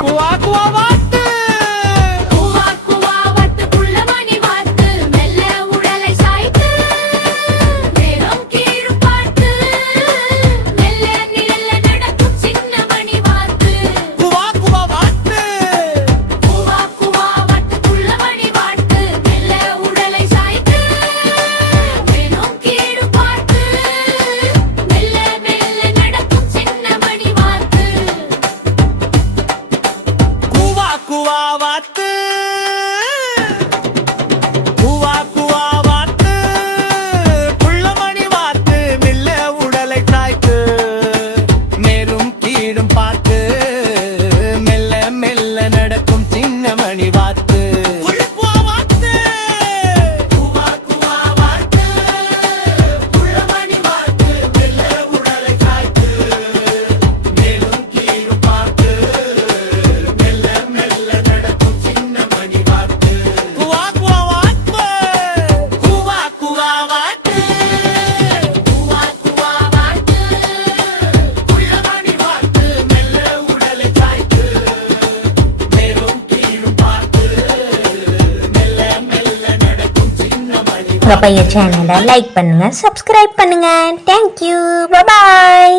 குவா குவா வாத்து குவா குவா வாத்து புள்ளமணி வாத்து மெல்ல உடலை சாய்த்து மேலும் கீழும் பார்த்து மெல்ல நிழல்ல நடக்கும் சின்ன மணி வாத்து குவா குவா வாத்து குவா குவா வாத்து புள்ளமணி வாத்து மெல்ல உடலை சாய்த்து மேலும் கீழும் பார்த்து மெல்ல மெல்ல நடக்கும் சின்ன மணி வாத்து குவா குவா வாத்து குவா குவா வாத்து புள்ளமணி வாத்து மெல்ல உடலை சாய்த்து மேலும் கீழும் பார்த்து மெல்ல மெல்ல நடக்கும் சின்ன மணி வாத்து குவா வாத்து குவா குவா வாத்து புள்ளமணி வாத்து மெல்ல உடலை சாய்த்து மேலும் கீழும் பார்த்து மெல்ல மெல்ல நடக்கும் சின்ன மணி வாத்து குவா குவா வாத்து குவா குவா வாத்து குவா குவா வாத்து புள்ளமணி வாத்து மெல்ல உடலை சாய்த்து மேலும் கீழும் பார்த்து மெல்ல மெல்ல நடக்கும் சின்ன மணி உங்க பையன் சேனலை லைக் பண்ணுங்க, சப்ஸ்கிரைப் பண்ணுங்க. தேங்க்யூ, பாய்.